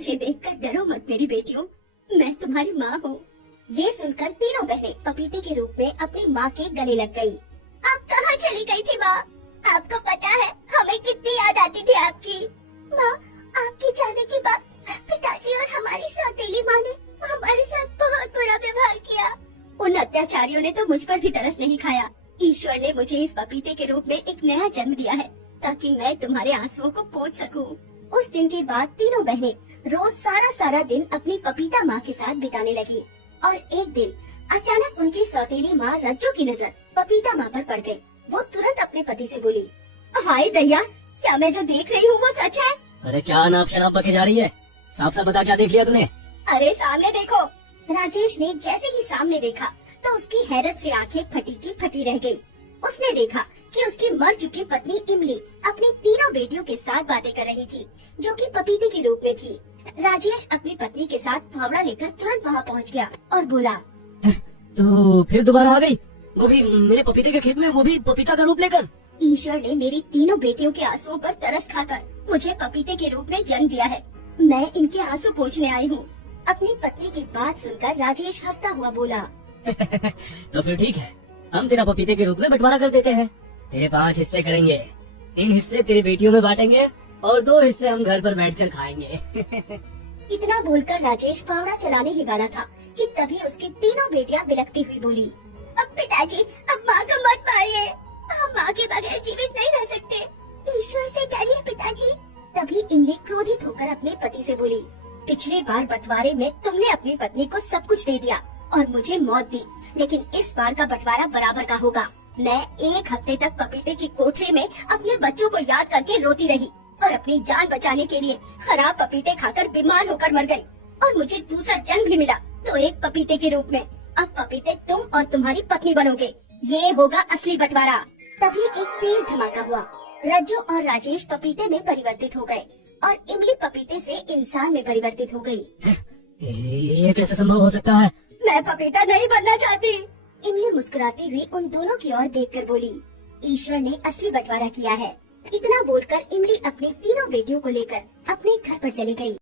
मुझे देखकर डरो मत मेरी बेटियों, मैं तुम्हारी माँ हूँ। ये सुनकर तीनों बहनें पपीते के रूप में अपनी माँ के गले लग गयी। आप कहाँ चली गई थी माँ? आपको पता है हमें कितनी याद आती थी आपकी। माँ, आपके जाने के बाद पिताजी और हमारी सौतेली माँ ने हमारे साथ बहुत बुरा व्यवहार किया। उन अत्याचारियों ने तो मुझ पर भी तरस नहीं खाया। ईश्वर ने मुझे इस पपीते के रूप में एक नया जन्म दिया है ताकि मैं तुम्हारे आंसुओं को पोंछ सकूं। उस दिन के बाद तीनों बहनें रोज सारा दिन अपनी पपीता माँ के साथ बिताने लगी। और एक दिन अचानक उनकी सौतेली माँ रज्जू की नजर पपीता माँ पर पड़ गई। वो तुरंत अपने पति से बोली, हाय दैया, क्या मैं जो देख रही हूँ वो सच है? अरे क्या नाप शराब बके जा रही है? साफ साफ बता, क्या देख लिया तूने? अरे सामने देखो। राजेश ने जैसे ही सामने देखा तो उसकी हैरत से आंखें फटी की फटी रह गई। उसने देखा कि उसकी मर चुकी पत्नी इमली अपनी तीनों बेटियों के साथ बातें कर रही थी, जो कि पपीते के रूप में थी। राजेश अपनी पत्नी के साथ फावड़ा लेकर तुरंत वहाँ पहुँच गया और बोला, तो फिर दोबारा आ गई, वो भी मेरे पपीते के खेत में, वो भी पपीता का रूप लेकर। ईश्वर ने मेरी तीनों बेटियों के आंसुओं पर तरस खाकर मुझे पपीते के रूप में जन्म दिया है। मैं इनके आंसू पोंछने आई हूँ। अपनी पत्नी की बात सुनकर राजेश हंसता हुआ बोला, तो फिर ठीक है, हम तेरा पपीते के रूप में बंटवारा कर देते हैं। तेरे 5 हिस्से करेंगे, 3 हिस्से तेरी बेटियों में बांटेंगे और 2 हिस्से हम घर पर बैठकर खाएंगे। इतना बोलकर राजेश फावड़ा चलाने ही वाला था कि तभी उसकी तीनों बेटियां बिलखती हुई बोली, अब पिताजी, अब माँ को मत मारिए, हम माँ के बगैर जीवित नहीं रह सकते। ईश्वर से डरिए पिताजी। तभी इमली क्रोधित होकर अपने पति से बोली, पिछली बार बंटवारे में तुमने अपनी पत्नी को सब कुछ दे दिया और मुझे मौत दी, लेकिन इस बार का बंटवारा बराबर का होगा। मैं 1 हफ्ते तक पपीते की कोठरी में अपने बच्चों को याद करके रोती रही और अपनी जान बचाने के लिए खराब पपीते खाकर बीमार होकर मर गई और मुझे दूसरा जन्म भी मिला, तो एक पपीते के रूप में। अब पपीते तुम और तुम्हारी पत्नी बनोगे, ये होगा असली बंटवारा। तभी एक तेज धमाका हुआ। रज्जू और राजेश पपीते में परिवर्तित हो गए और इमली पपीते से इंसान में परिवर्तित हो गई। ये कैसे संभव हो सकता है? मैं पपीता नहीं बनना चाहती। इमली मुस्कुराती हुई उन दोनों की ओर देखकर बोली, ईश्वर ने असली बंटवारा किया है। इतना बोलकर इमली अपनी तीनों बेटियों को लेकर अपने घर पर चली गई।